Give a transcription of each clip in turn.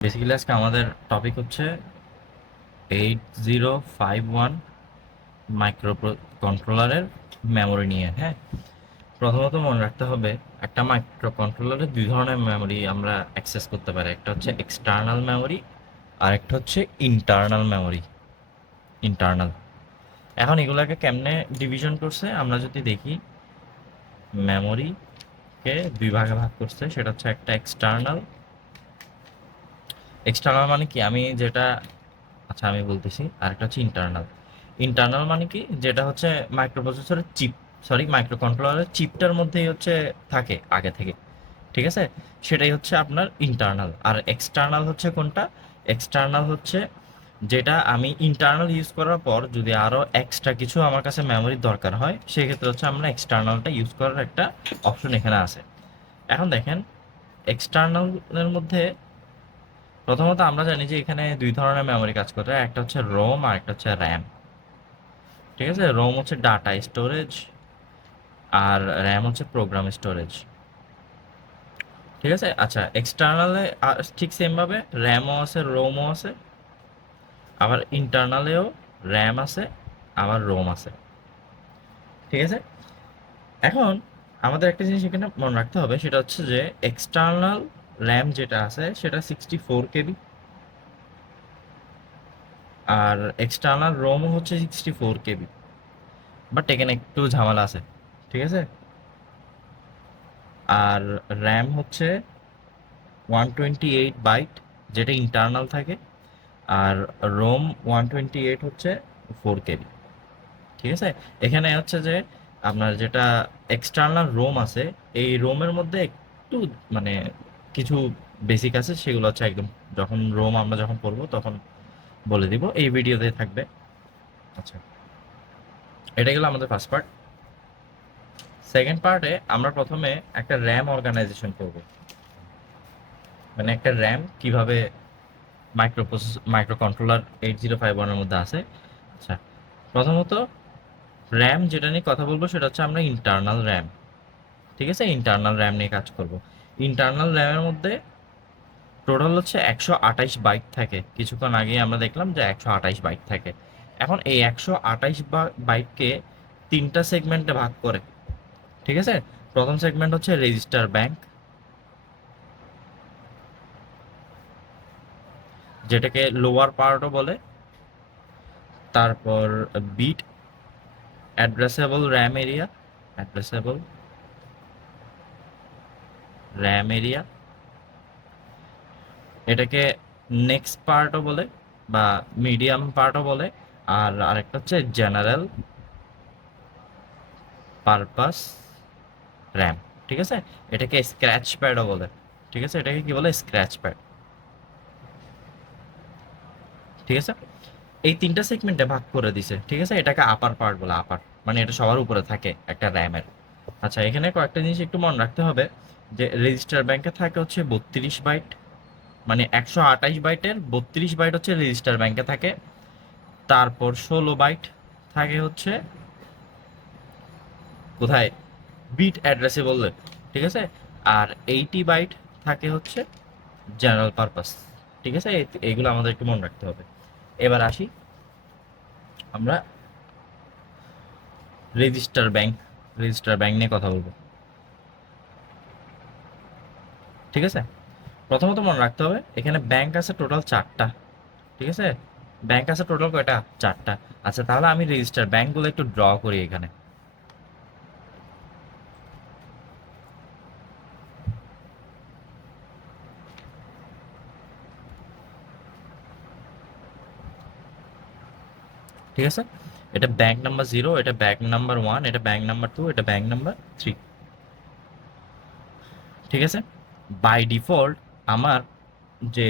Basically আজকে আমাদের topic হচ্ছে 8051 মাইক্রো কন্ট্রোলারের মেমোরি নিয়ে। হ্যাঁ, প্রথমত মনে রাখতে হবে একটা মাইক্রো কন্ট্রোলারে দুই ধরনের মেমোরি আমরা অ্যাক্সেস করতে পারি। একটা হচ্ছে এক্সটার্নাল মেমোরি আর একটা হচ্ছে ইন্টারনাল মেমোরি। ইন্টারনাল, এখন এগুলাকে কেমনে ডিভিশন করছে আমরা যদি দেখি, মেমোরিকে দুই ভাগে ভাগ করছে। সেটা হচ্ছে একটা এক্সটার্নাল। এক্সটার্নাল মানে কি আমি যেটা, আচ্ছা আমি বলতেছি, আরেকটা হচ্ছে ইন্টারনাল। ইন্টারনাল মানে কি, যেটা হচ্ছে মাইক্রো প্রসেসরের চিপ, সরি মাইক্রো কন্ট্রোলারের চিপটার মধ্যেই হচ্ছে থাকে আগে থেকে। ঠিক আছে, সেটাই হচ্ছে আপনার ইন্টারনাল। আর এক্সটার্নাল হচ্ছে কোনটা? এক্সটার্নাল হচ্ছে যেটা আমি ইন্টারনাল ইউজ করার পর যদি আরও এক্সট্রা কিছু আমার কাছে মেমোরির দরকার হয়, সেক্ষেত্রে হচ্ছে আমরা এক্সটার্নালটা ইউজ করার একটা অপশন এখানে আছে। এখন দেখেন, এক্সটার্নালের মধ্যে প্রথমত আমরা জানি যে এখানে দুই ধরনের মেমোরি কাজ করে, একটা হচ্ছে রোম আর একটা হচ্ছে র্যাম। ঠিক আছে, রোম হচ্ছে ডাটা স্টোরেজ আর র্যাম হচ্ছে প্রোগ্রাম স্টোরেজ। ঠিক আছে, আচ্ছা এক্সটার্নালে ঠিক সেম ভাবে র্যামও আছে রোমও আছে, আবার ইন্টারনালেও র্যাম আছে আবার রোম আছে। ঠিক আছে, এখন আমাদের একটা জিনিস এখানে মনে রাখতে হবে, সেটা হচ্ছে যে এক্সটার্নাল র্যাম যেটা আছে সেটা 64 KB, আর এক্সটার্নাল রোমও হচ্ছে 64 KB। বাট এখানে একটু ঝামেলা আছে। ঠিক আছে, আর র্যাম হচ্ছে 128 বাইট, যেটা ইন্টারনাল থাকে, আর রোম 128 হচ্ছে 4 KB। ঠিক আছে, এখানে হচ্ছে যে আপনার যেটা এক্সটার্নাল রোম আছে, এই রোমের মধ্যে একটু মানে কিছু বেসিক আছে, সেগুলো হচ্ছে একদম যখন রোম আমরা যখন পড়বো তখন বলে দিব, এই ভিডিওতে থাকবে। আচ্ছা, এটা গেল আমাদের ফার্স্ট পার্ট। সেকেন্ড পার্টে আমরা প্রথমে একটা র্যাম অর্গানাইজেশন করব, মানে একটা র্যাম কিভাবে মাইক্রো কন্ট্রোলার 8051-এর মধ্যে আছে। আচ্ছা, প্রথমত র্যাম যেটা নিয়ে কথা বলবো সেটা হচ্ছে আমরা ইন্টারনাল র্যাম। ঠিক আছে, ইন্টারনাল র্যাম নিয়ে কাজ করব। ইন্টারনাল র্যামের মধ্যে টোটাল হচ্ছে 128 বাইট থাকে। কিছুক্ষণ আগে আমরা দেখলাম যে 128 বাইট থাকে। এখন এই 128 বাইটকে তিনটা সেগমেন্টে ভাগ করে। ঠিক আছে, প্রথম সেগমেন্ট হচ্ছে রেজিস্টার ব্যাংক, যেটাকে লোয়ার পার্টও বলে। তারপর bit addressable RAM area, addressable RAM area, এটাকে নেক্সট পার্টও বলে বা মিডিয়াম পার্টও বলে। আর আরেকটা হচ্ছে জেনারেল পারপাস র্যাম। ঠিক আছে, এটাকে স্ক্র্যাচ প্যাডও বলে। ঠিক আছে, এটাকে কি বলে? Scratch pad. ঠিক আছে, এই তিনটা সেগমেন্টে ভাগ করে দিছে। ঠিক আছে, এটাকে আপার পার্ট বলে। আপার মানে এটা সবার উপরে থাকে একটা র্যামের। আচ্ছা, এখানে কয়েকটা জিনিস একটু মনে রাখতে হবে, যে রেজিস্টার ব্যাংকে থাকে হচ্ছে 32 বাইট, মানে 128 বাইটের 32 বাইট হচ্ছে রেজিস্টার ব্যাংকে থাকে। তারপর 16 বাইট থাকে হচ্ছে কোথায়? বিট অ্যাড্রেসে বললে। ঠিক আছে, আর 80 বাইট থাকে হচ্ছে জেনারেল পারপাস। ঠিক আছে, এইগুলো আমাদের একটু মনে রাখতে হবে। এবার আসি আমরা রেজিস্টার ব্যাংক, রেজিস্টার ব্যাংক নিয়ে কথা বলবো। ঠিক আছে, প্রথমত মনে রাখতে হবে এখানে ব্যাংক আছে টোটাল 4টা। ঠিক আছে, ব্যাংক আছে টোটাল কয়টা? 4টা। আচ্ছা, তাহলে আমি রেজিস্টার ব্যাংকগুলো একটু ড্র করি এখানে। ঠিক আছে, এটা ব্যাংক নাম্বার 0, এটা ব্যাংক নাম্বার 1, এটা ব্যাংক নাম্বার 2, এটা ব্যাংক নাম্বার 3। ঠিক আছে, বাই ডিফল্ট আমার যে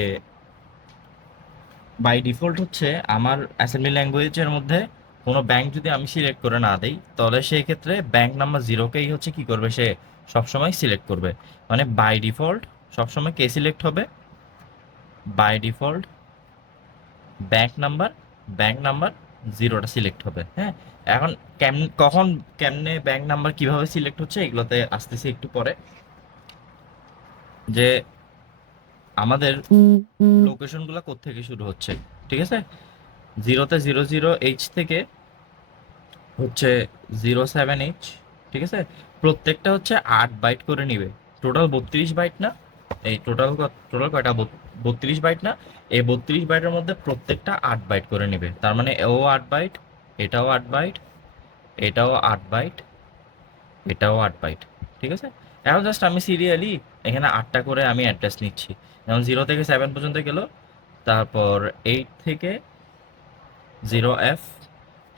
বাই ডিফল্ট হচ্ছে আমার অ্যাসেম্বলি ল্যাঙ্গুয়েজের মধ্যে কোনো ব্যাংক যদি আমি সিলেক্ট করে না দেই, তাহলে সেই ক্ষেত্রে ব্যাংক নাম্বার 0কেই হচ্ছে কি করবে, সে সবসময় সিলেক্ট করবে। মানে বাই ডিফল্ট সবসময় কে সিলেক্ট হবে? By default bank number, bank number 0টা সিলেক্ট হবে। হ্যাঁ, এখন কখন কেমনে ব্যাংক নাম্বার কিভাবে সিলেক্ট হচ্ছে এগুলোতে আসতেছি একটু পরে। যে আমাদের লোকেশনগুলো কোত্থেকে শুরু হচ্ছে, ঠিক আছে? 0-তে 00H থেকে হচ্ছে 07H, ঠিক আছে? প্রত্যেকটা হচ্ছে 8 বাইট করে নিবে। টোটাল 32 বাইট না? এই টোটাল টোটাল কয়টা? 32 বাইট না? এই 32 বাইটের মধ্যে প্রত্যেকটা 8 বাইট করে নিবে। তার মানে ও 8 বাইট, এটাও 8 বাইট, এটাও 8 বাইট, এটাও 8 বাইট, ঠিক আছে? এখন জাস্ট আমি সিরিয়ালি এখানে 8টা করে আমি অ্যাড্রেস নিচ্ছি। যেমন 0 থেকে 7 পর্যন্ত গেল, তারপর 8 থেকে 0F,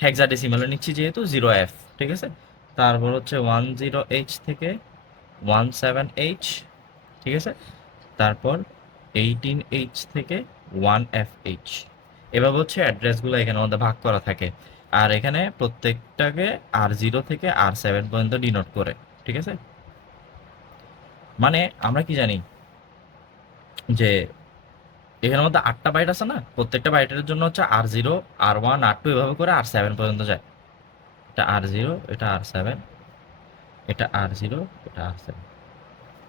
হেক্সাডেসিমালে নিচ্ছি যেহেতু 0F, ঠিক আছে? তারপর হচ্ছে 10H থেকে 17H, ঠিক আছে? তারপর 18H থেকে 1FH। এভাবে হচ্ছে অ্যাড্রেসগুলো এখানের মধ্যে ভাগ করা থাকে। আর এখানে প্রত্যেকটাকে R0 থেকে R7 পর্যন্ত ডিনোট করে, ঠিক আছে? মানে আমরা কি জানি যে এখানের মধ্যে 8টা বাইট আছে না? প্রত্যেকটা বাইটের জন্য হচ্ছে R0, R1, R2 এভাবে করে R7 পর্যন্ত যায়। এটা R0, এটা R7, এটা R0, এটা R7,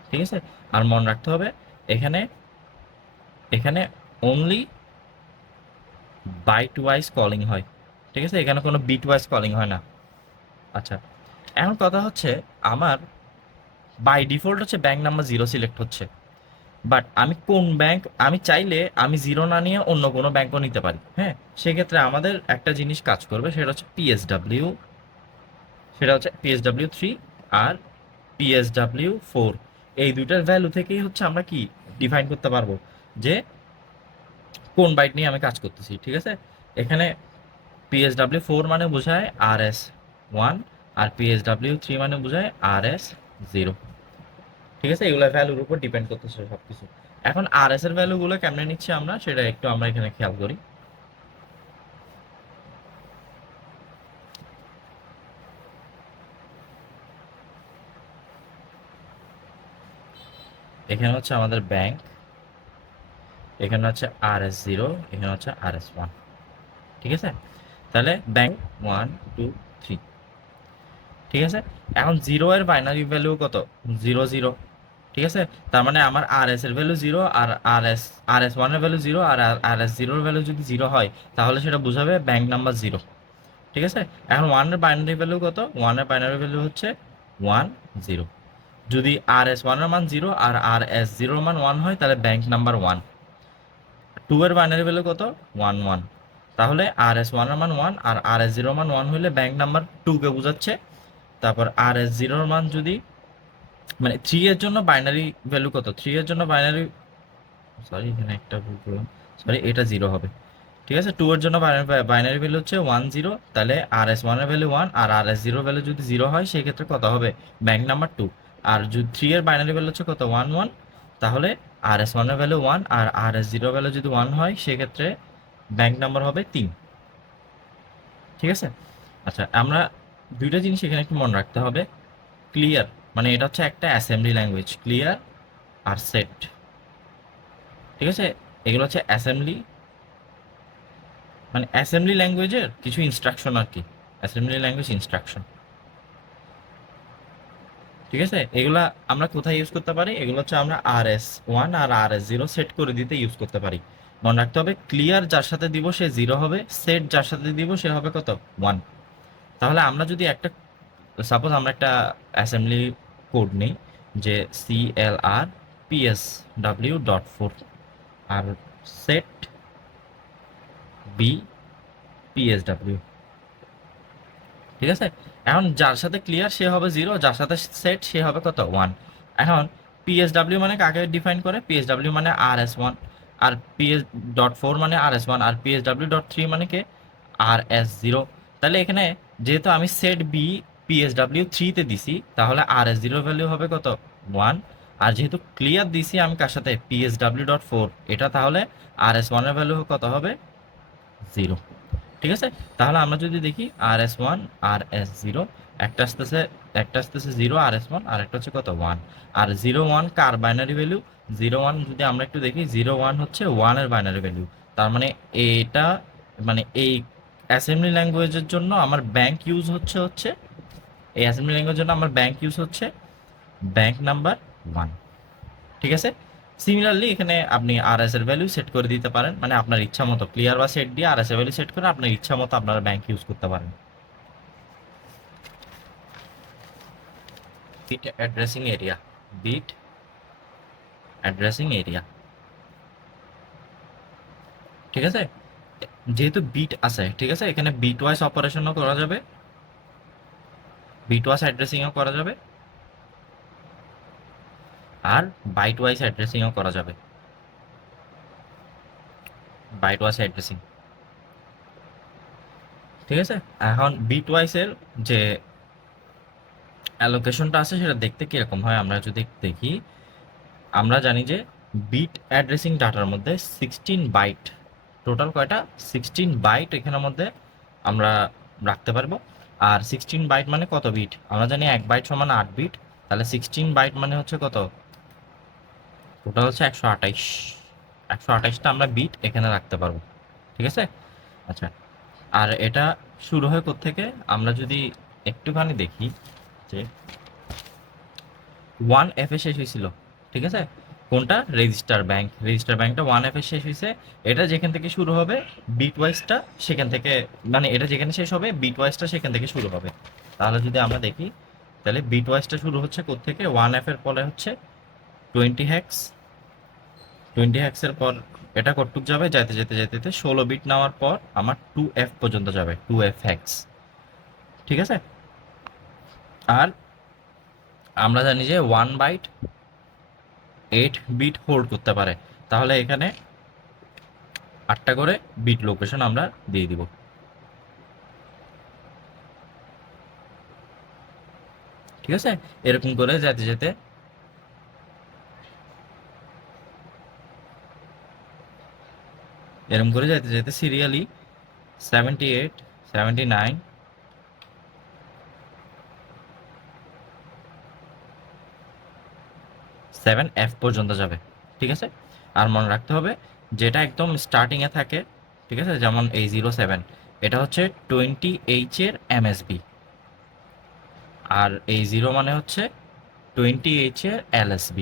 ঠিক আছে? আর মনে রাখতে হবে এখানে এখানে অনলি বাইট ওয়াইজ কলিং হয়, ঠিক আছে? এখানে কোনো বিট ওয়াইজ কলিং হয় না। আচ্ছা, এখন কথা হচ্ছে আমার বাই ডিফল্ট হচ্ছে ব্যাংক নাম্বার 0 সিলেক্ট হচ্ছে, বাট আমি কোন ব্যাংক, আমি চাইলে আমি 0 না নিয়ে অন্য কোনো ব্যাংকও নিতে পারি। হ্যাঁ, সেক্ষেত্রে আমাদের একটা জিনিস কাজ করবে, সেটা হচ্ছে পিএসডাব্লিউ, সেটা হচ্ছে PSW3 আর PSW4। এই দুইটার ভ্যালু থেকেই হচ্ছে আমরা কি ডিফাইন করতে পারবো যে কোন বাইট নিয়ে আমি কাজ করতেছি, ঠিক আছে? এখানে PSW4 মানে বোঝায় RS1, আর PSW3 মানে বোঝায় RS0, ঠিক আছে? এগুলো ভ্যালুর উপর ডিপেন্ড করতেছে সবকিছু। এখন RS এর ভ্যালুগুলো কেমনে নিচ্ছি আমরা, সেটা একটু আমরা এখানে খেয়াল করি। এখানে হচ্ছে আমাদের ব্যাংক, এখানে হচ্ছে RS0, এখানে হচ্ছে RS1, ঠিক আছে? তাহলে ব্যাংক 1 2 3, ঠিক আছে? এখন 0 এর বাইনারি ভ্যালু কত? 0 0, ঠিক আছে? তার মানে আমার RS এর ভ্যালু 0, আর RS1 এর ভ্যালু 0, আর RS0 এর ভ্যালু যদি 0 হয় তাহলে সেটা বোঝাবে ব্যাংক নাম্বার 0, ঠিক আছে? এখন 1 এর বাইনারি ভ্যালু কত? 1 এর বাইনারি ভ্যালু হচ্ছে 1 0। যদি RS1 এর মান 0 আর RS0 এর মান 1 হয় তাহলে ব্যাংক নাম্বার 1। 2 এর বাইনারি ভ্যালু কত? 1 1। তাহলে RS1 এর মান 1 আর RS0 এর মান 1 হলে ব্যাংক নাম্বার 2 কে বোঝাচ্ছে। তারপর RS0 এর মান যদি, মানে 3 এর জন্য বাইনারি ভ্যালু কত? 3 এর জন্য বাইনারি, সরি এখানে একটা ভুল করলাম, সরি এটা 0 হবে, ঠিক আছে? 2 এর জন্য বাইনারি ভ্যালু হচ্ছে 1 0। তাহলে RS1 এর ভ্যালু 1 আর RS0 এর ভ্যালু যদি 0 হয় সেই ক্ষেত্রে কত হবে? Bank number 2। আর যদি 3 এর বাইনারি ভ্যালু হচ্ছে কত? 1 1। তাহলে RS1 এর ভ্যালু 1 আর RS0 এর ভ্যালু যদি 1 হয় সেক্ষেত্রে ব্যাংক নাম্বার হবে 3, ঠিক আছে? আচ্ছা, আমরা দুইটা জিনিস এখানে একটু মনে রাখতে হবে। ক্লিয়ার মানে এটা হচ্ছে একটা অ্যাসেম্বলি ল্যাঙ্গুয়েজ, ক্লিয়ার আর সেট, ঠিক আছে? এগুলো হচ্ছে অ্যাসেম্বলি, মানে অ্যাসেম্বলি ল্যাঙ্গুয়েজের কিছু ইনস্ট্রাকশন আর কি, অ্যাসেম্বলি ল্যাঙ্গুয়েজ ইনস্ট্রাকশন, ঠিক আছে? এগুলা আমরা কোথায় ইউজ করতে পারি? এগুলো হচ্ছে আমরা RS1 আর RS0 সেট করে দিতে ইউজ করতে পারি। মনে রাখতে হবে ক্লিয়ার যার সাথে দিব সে 0 হবে, সেট যার সাথে দিব সে হবে কত? 1। তাহলে আমরা যদি একটা, সাপোজ আমরা একটা অ্যাসেম্বলি কোড নেই যে CLR PSW.4 আর সেট B PSW, ঠিক আছে? এখন যার সাথে ক্লিয়ার সে হবে 0, যার সাথে সেট সে হবে কত? 1। এখন PSW মানে কাকে ডিফাইন করে? PSW মানে RS1, আর PS.4 মানে RS1, আর PSW.3 মানে কে? RS0। তাহলে এখানে যেহেতু আমি সেট বি PSW3 তে দিছি তাহলে RS0 ভ্যালু হবে কত? 1। আর যেহেতু ক্লিয়ার দিছি আমি কার সাথে? PSW.4, এটা তাহলে RS1 এর ভ্যালু কত হবে? 0, ঠিক আছে? তাহলে আমরা যদি দেখি RS1 RS0, একটা আসতেছে 0 RS1, আর একটা হচ্ছে কত? 1। আর 0 1 কার বাইনারি ভ্যালু? 0 1 যদি আমরা একটু দেখি, 0 1 হচ্ছে 1 এর বাইনারি ভ্যালু। তার মানে এটা, মানে এই অ্যাসেম্বলি ল্যাঙ্গুয়েজের জন্য আমার ব্যাংক ইউজ হচ্ছে এই অ্যাসেম্বলি ল্যাঙ্গুয়েজের জন্য আমার ব্যাংক ইউজ হচ্ছে ব্যাংক নাম্বার 1, ঠিক আছে? সিমিলারলি এখানে আপনি আরএস এর ভ্যালু সেট করে দিতে পারেন, মানে আপনার ইচ্ছা মতো ক্লিয়ার বা সেট দিয়ে আরএস এর ভ্যালু সেট করে আপনার ইচ্ছা মতো আপনারা ব্যাংক ইউজ করতে পারেন। Bit addressing area, bit addressing area, ঠিক আছে। যেহেতু বিট আছে, ঠিক আছে, এখানে বিট ওয়াইজ অপারেশনও করা যাবে, বিট ওয়াইজ অ্যাড্রেসিংও করা যাবে, আর বাইট ওয়াইজ অ্যাড্রেসিংও করা যাবে, বাইট ওয়াইজ অ্যাড্রেসিং, ঠিক আছে। এখন বিট ওয়াইজের যে অ্যালোকেশনটা আছে সেটা দেখতে কিরকম হয় আমরা যদি দেখি, আমরা জানি যে বিট অ্যাড্রেসিং ডাটার মধ্যে 16 বাইট, টোটাল কয়টা 16 বাইট এখানের মধ্যে আমরা রাখতে পারবো। আর 16 বাইট মানে কত বিট, আমরা জানি 1 বাইট সমান 8 বিট, তাহলে 16 বাইট মানে হচ্ছে কত, টোটাল হচ্ছে 128, 128টা আমরা বিট এখানে রাখতে পারবো, ঠিক আছে। আচ্ছা, আর এটা শুরু হয় কোত্থেকে, আমরা যদি একটুখানি দেখি যে 1F এ শেষ হয়েছিল, ঠিক আছে। কোনটা, রেজিস্টার ব্যাংক, রেজিস্টার ব্যাংকটা 1F এ শেষ হয়েছে। এটা যেখান থেকে শুরু হবে বিট ওয়াইজটা সেখান থেকে, মানে এটা যেখানে শেষ হবে বিট ওয়াইজটা সেখান থেকে শুরু হবে। তাহলে যদি আমরা দেখি, তাহলে বিট ওয়াইজটা শুরু হচ্ছে কোত্থেকে, 1F এর পরে হচ্ছে 20 হ্যাক্স, 20 হ্যাক্সের পর এটা কতটুক যাবে, যেতে যেতে যেতে যেতে 16 বিট নেওয়ার পর আমার 2F পর্যন্ত যাবে, 2F হ্যাক্স, ঠিক আছে। আর আমরা জানি যে 1 বাইট 8 বিট হোল্ড করতে পারে, তাহলে এখানে 8টা করে বিট লোকেশন আমরা দিয়ে দিব, ঠিক আছে। এরকম করে যেতে যেতে, এরকম করে যেতে যেতে সিরিয়ালি 78, 79, 7F পর্যন্ত যাবে, ঠিক আছে। আর মনে রাখতে হবে যেটা একদম স্টার্টিংয়ে থাকে, ঠিক আছে, যেমন এই 07, এটা হচ্ছে 20H এর MSB, আর এই 0 মানে হচ্ছে 20H এর LSB।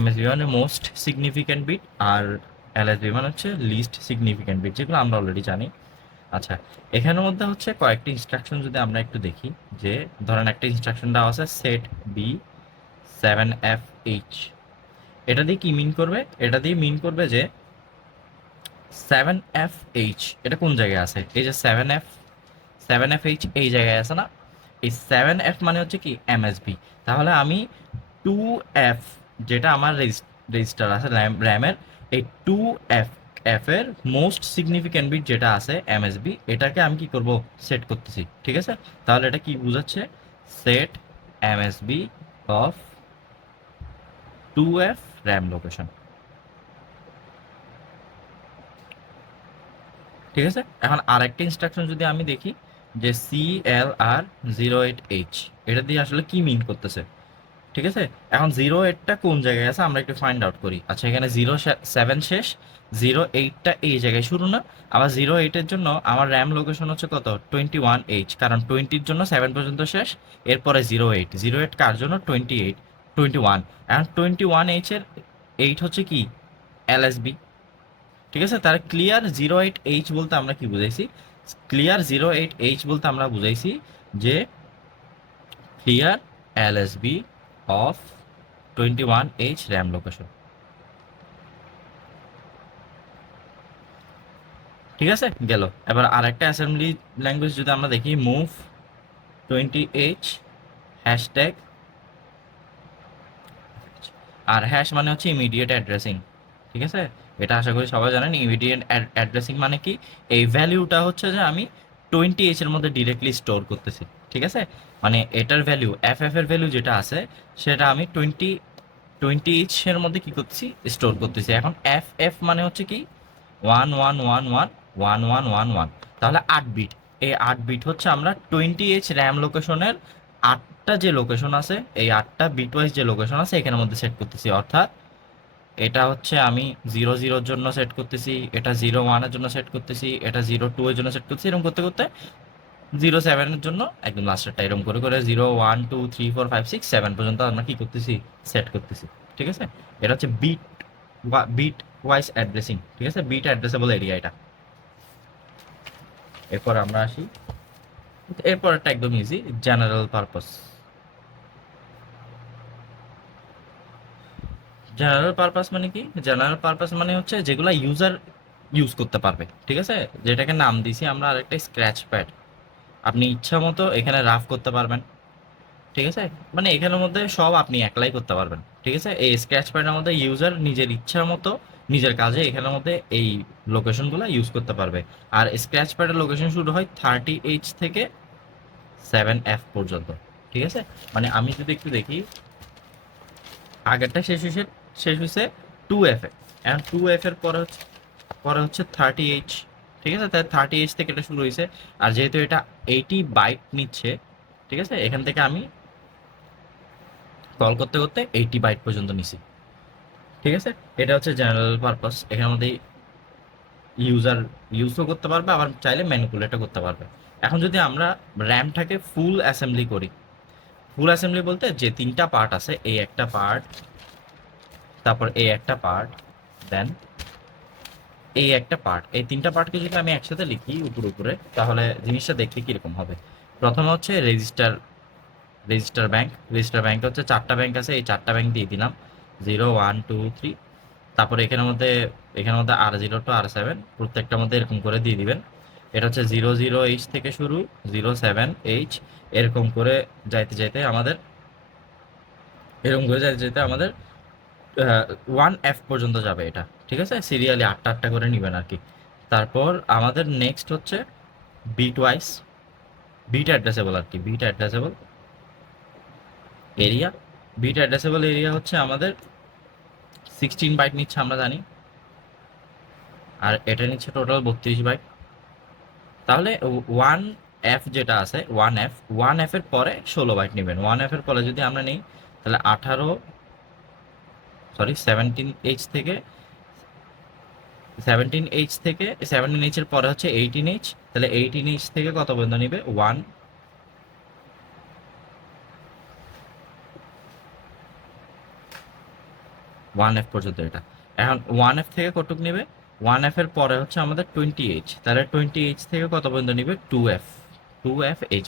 MSB মানে মোস্ট সিগনিফিক্যান্ট বিট, আর LSB মানে হচ্ছে লিস্ট সিগনিফিক্যান্ট বিট, যেগুলো আমরা অলরেডি জানি। আচ্ছা, এখানের মধ্যে হচ্ছে কয়েকটি ইনস্ট্রাকশন যদি আমরা একটু দেখি, যে ধরেন একটা ইনস্ট্রাকশন দেওয়া আছে সেট বি 7FH, এটা দিয়ে কি মিন করবে, এটা দিয়ে মিন করবে যে 7FH এটা কোন জায়গায় আছে, এই যে 7FH এই জায়গায় আছে না, এই 7F মানে হচ্ছে কি MSB। তাহলে আমি 2F, যেটা আমার রেজিস্টার আছে র্যামের, এই 2F এর মোস্ট সিগনিফিক্যান্ট বিট যেটা আছে MSB, এটাকে আমি কি করব, সেট করতেছি, ঠিক আছে। তাহলে এটা কি বোঝাচ্ছে, set MSB of 2F RAM location, ঠিক আছে। এখন আরেকটা ইনস্ট্রাকশন যদি আমি দেখি, যে CLR08H, এটা দিয়ে আসলে কি মিন করতেছে, ঠিক আছে। এখন 08টা কোন জায়গায় আছে আমরা একটু ফাইন্ড আউট করি। আচ্ছা, এখানে 07 শেষ, 08টা এই জায়গায় শুরু না, আবার 08-এর জন্য আমার র্যাম লোকেশন হচ্ছে কত, 21H, কারণ 20-র জন্য 7 পর্যন্ত শেষ, এরপরে 08 কার জন্য, 28, 21। এখন 21H এর 8 হচ্ছে কি, LSB, ঠিক আছে। তার ক্লিয়ার 08H বলতে আমরা কি বুঝাইছি, ক্লিয়ার 08H বলতে আমরা বুঝাইছি যে clear LSB of 21H RAM location, ঠিক আছে, গেল। এবার আরেকটা অ্যাসেম্বলি ল্যাঙ্গুয়েজ যদি আমরা দেখি, মুভ 20H হ্যাশট্যাগ, আর হ্যাশ মানে হচ্ছে ইমিডিয়েট অ্যাড্রেসিং, ঠিক আছে। এটা আশা করি সবাই জানেন, ইমিডিয়েট অ্যাড্রেসিং মানে কি, এই ভ্যালুটা হচ্ছে যে আমি 20H এর মধ্যে ডিরেক্টলি স্টোর করতেছি, ঠিক আছে। মানে এটার ভ্যালু, FF এর ভ্যালু যেটা আছে সেটা আমি 20H এর মধ্যে কি করতেছি, স্টোর করতেছি। এখন FF মানে হচ্ছে কি, 11111111, তাহলে 8 বিট, এই 8 বিট হচ্ছে আমরা 20H র্যাম লোকেশনের 8টা যে লোকেশন আছে, এই 8টা বিট ওয়াইজ যে লোকেশন আছে এখানের মধ্যে সেট করতেছি। অর্থাৎ এটা হচ্ছে আমি 00-র জন্য সেট করতেছি, এটা 01-এর জন্য সেট করতেছি, এটা 02-এর জন্য সেট করতেছি, এরকম করতে করতে 07-এর জন্য একদম লাস্টেরটা, এরকম করে করে 0 1 2 3 4 5 6 7 পর্যন্ত আমরা কি করতেছি, সেট করতেছি। ঠিক আছে, এটা হচ্ছে বিট ওয়াইজ অ্যাড্রেসিং। ঠিক আছে, বিট অ্যাড্রেসেবল এরিয়া এটা। এরপর আমরা আসি, এরপর একটা একদম easy, general purpose. General purpose মানে কি? জেনারেল পারপাস মানে হচ্ছে যেগুলা ইউজার ইউজ করতে পারবে। ঠিক আছে, যেটাকে নাম দিছি আমরা আরেকটা স্ক্র্যাচ প্যাড। আপনি ইচ্ছা মতো এখানে রাফ করতে পারবেন। ঠিক আছে, মানে এখানের মধ্যে সব আপনি একলাই করতে পারবেন। ঠিক আছে, এই স্ক্র্যাচ প্যাডের মধ্যে ইউজার নিজের ইচ্ছা মতো নিজের কাজে এখানের মধ্যে এই লোকেশনগুলো ইউজ করতে পারবে। আর স্ক্র্যাচ প্যাডের লোকেশন শুরু হয় 30H থেকে 7F পর্যন্ত। ঠিক আছে, মানে আমি যদি একটু দেখি, আগেরটা শেষ হয়েছে 2F এ, এখন 2F এর পরে হচ্ছে 30H। ঠিক আছে, তাই 30H থেকে এটা শুরু হয়েছে। আর যেহেতু এটা 80 বাইট নিচ্ছে, ঠিক আছে, এখান থেকে আমি কল করতে করতে 80 বাইট পর্যন্ত নিছি। ঠিক আছে, এটা হচ্ছে জেনারেল পারপাস। এখানের মধ্যে ইউজার ইউজও করতে পারবে, আবার চাইলে ম্যানিপুলেটও করতে পারবে। এখন যদি আমরা র্যামটাকে ফুল অ্যাসেম্বলি করি, ফুল অ্যাসেম্বলি বলতে যে তিনটা পার্ট আছে, এই একটা পার্ট, তারপর এই একটা পার্ট, দেন এই একটা পার্ট, এই তিনটা পার্টকে যদি আমি একসাথে লিখি উপরে উপরে, তাহলে জিনিসটা দেখতে কিরকম হবে? প্রথমে হচ্ছে রেজিস্টার ব্যাংক হচ্ছে 4টা ব্যাংক আছে, এই 4টা ব্যাংক দিয়ে দিলাম 0 1 2 3। তারপরে এখানের মধ্যে R0 to R7 প্রত্যেকটার মধ্যে এরকম করে দিয়ে দিবেন। এটা হচ্ছে 00H থেকে শুরু, 07H, এরকম করে যাইতে যাইতে আমাদের এরকম করে যাইতে যাইতে আমাদের 1F পর্যন্ত যাবে এটা। ঠিক আছে, সিরিয়ালি আটটা আটটা করে নেবেন আর কি। তারপর আমাদের নেক্সট হচ্ছে বিট ওয়াইজ, বিট অ্যাড্রেসেবল আর কি, bit addressable area. Bit addressable area হচ্ছে আমাদের 16 বাইট নিচ্ছে আমরা জানি, আর এটা নিচ্ছে টোটাল 32 বাইট। তাহলে 1F যেটা আছে, 1F এর পরে 16 বাইট নেবেন। 1F এর পরে যদি আমরা নেই, তাহলে 17H থেকে 17H এর পরে হচ্ছে 18H। তাহলে 18H থেকে কত পর্যন্ত নিবে? 1F পর্যন্ত এটা। এখন 1F থেকে কতটুক নেবে? 1F এর পরে হচ্ছে আমাদের 20H, তাহলে 20H থেকে কত পর্যন্ত নিবে? 2F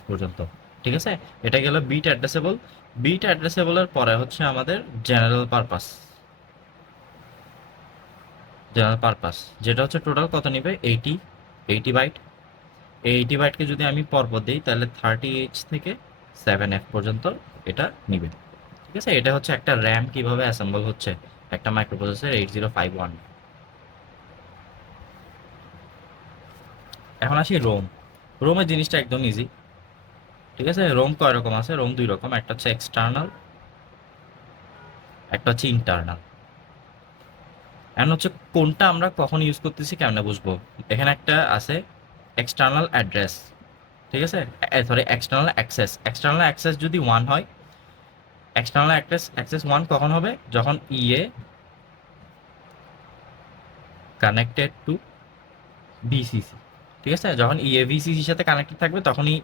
পর্যন্ত। ঠিক আছে, এটা গেল বিট অ্যাড্রেসেবল। বিট অ্যাড্রেসেবলের পরে হচ্ছে আমাদের জেনারেল পারপাস। যেটা হচ্ছে টোটাল কত নিবে? 80 বাইট। এই 80 বাইটকে যদি আমি পরপর দিই, তাহলে 30H থেকে 7F পর্যন্ত এটা নিবে। ঠিক আছে, এটা হচ্ছে একটা র্যাম কিভাবে অ্যাসেম্বল হচ্ছে, একটা মাইক্রোপ্রসেসর 8051। এখন আসি রোমের জিনিসটা একদম ইজি। ঠিক আছে, রোম কয় রকম আছে? রোম দুই রকম, একটা হচ্ছে এক্সটার্নাল, একটা হচ্ছে ইন্টারনাল। এখন হচ্ছে কোনটা আমরা কখন ইউজ করতেছি কেমনে বুঝবো? এখানে একটা আছে এক্সটার্নাল অ্যাড্রেস। ঠিক আছে, সরি, এক্সটার্নাল অ্যাক্সেস যদি 1 হয়, এক্সটার্নাল অ্যাক্সেস 1 কখন হবে? যখন কানেক্টেড টু ভিসিসি। ঠিক আছে, যখন ভিসিসির সাথে কানেক্টেড থাকবে তখনই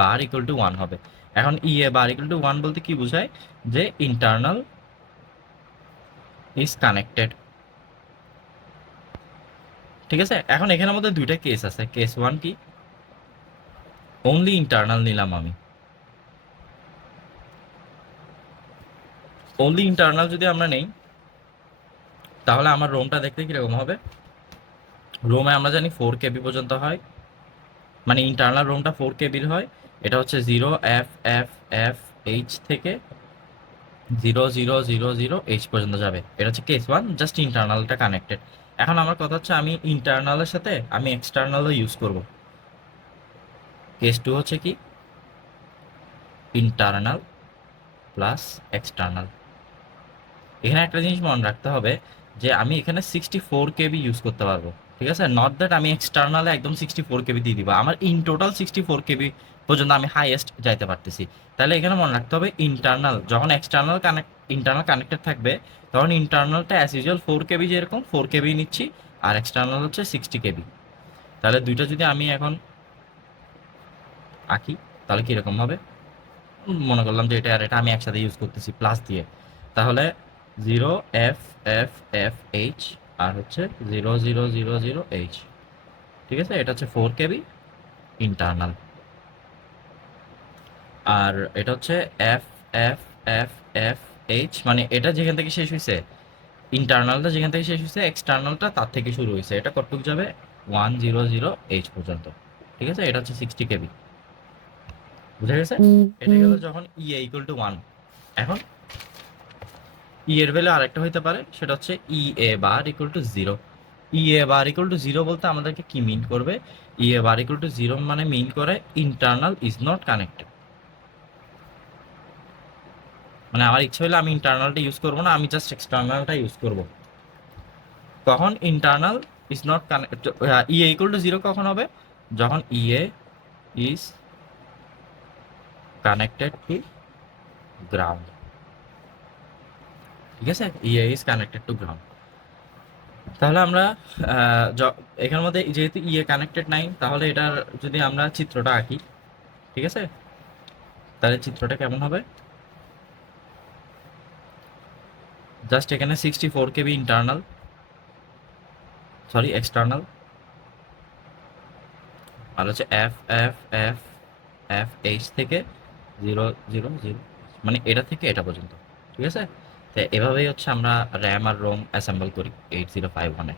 বার ইকুয়াল টু 1 হবে। এখন বার ইকুয়াল টু 1 বলতে কি বোঝায়? যে ইন্টারনাল ইজ কানেক্টেড। ঠিক আছে, এখন এখানের মধ্যে দুইটা কেস আছে। কেস 1 কি? অনলি ইন্টারনাল নিলাম আমি। অনলি ইন্টারনাল যদি আমরা নেই, তাহলে আমার রোমটা দেখতে কিরকম হবে? রোমে আমরা জানি 4 KB পর্যন্ত হয়, মানে ইন্টারনাল রোমটা 4 KBর হয়। এটা হচ্ছে 0FFFH থেকে 0000H পর্যন্ত যাবে। এটা হচ্ছে কেস 1, জাস্ট ইন্টারনালটা কানেক্টেড। এখন আমার কথা হচ্ছে আমি ইন্টারনালের সাথে আমি এক্সটার্নালও ইউজ করব। কেস 2 হচ্ছে কি? Internal plus external. এখানে একটা জিনিস মনে রাখতে হবে, যে আমি এখানে 64 KB ইউজ করতে পারবো। ঠিক আছে, নট দ্যাট আমি এক্সটার্নালে একদম 64 KB দিয়ে দিব। আমার ইন টোটাল 64 KB পর্যন্ত আমি হাইয়েস্ট যাইতে পারতেছি। তাহলে এখানে মনে রাখতে হবে, ইন্টারনাল যখন ইন্টারনাল কানেক্টেড থাকবে, তখন ইন্টারনালটা অ্যাজ ইউজুয়াল 4 KB, যেরকম 4 KB নিচ্ছি, আর এক্সটার্নাল হচ্ছে 60 KB। তাহলে দুইটা যদি আমি এখন আঁকি, তাহলে কীরকম হবে? মনে করলাম যে এটা আর এটা আমি একসাথে ইউজ করতেছি প্লাস দিয়ে, তাহলে 0FFFH আর হচ্ছে 0000H। ঠিক আছে, এটা হচ্ছে 4 KB ইন্টারনাল। আর এটা হচ্ছে FFFFH, মানে এটা যেখান থেকে শেষ হয়েছে, ইন্টারনালটা যেখান থেকে শেষ হয়েছে এক্সটার্নালটা তার থেকে শুরু হয়েছে, এটা কতটুক যাবে 100H পর্যন্ত। ঠিক আছে, এটা হচ্ছে 60 KB। বুঝা গেছে? এটা গেল যখন ইএ ইকুয়াল টু 1। এখন ই এর ভ্যালু আরেকটা হইতে পারে, সেটা হচ্ছে E A bar equal to 0। E A bar equal to 0 বলতে আমাদেরকে কি মিন করবে? ইএ বার ইকুয়াল টু 0 মানে মিন করে ইন্টারনাল ইজ নট কানেক্টেড। মানে আমার ইচ্ছা হলে আমি ইন্টারনালটা ইউজ করবো না, আমি জাস্ট এক্সটার্নালটা ইউজ করব। তখন internal is not connect, EA equal to 0 কখন হবে? যখন EA is connected to ground. ঠিক আছে, EA is connected to ground. তাহলে আমরা এখানের মধ্যে যেহেতু ইএ কানেক্টেড নাই, তাহলে এটার যদি আমরা চিত্রটা আঁকি, ঠিক আছে, তাহলে চিত্রটা কেমন হবে? জাস্ট এখানে 64 KB ইন্টারনাল, সরি এক্সটার্নাল, আর হচ্ছে F F F F H থেকে 000, মানে এটা থেকে এটা পর্যন্ত। ঠিক আছে, তো এভাবেই হচ্ছে আমরা র্যাম আর রোম অ্যাসেম্বল করি 8051-এ।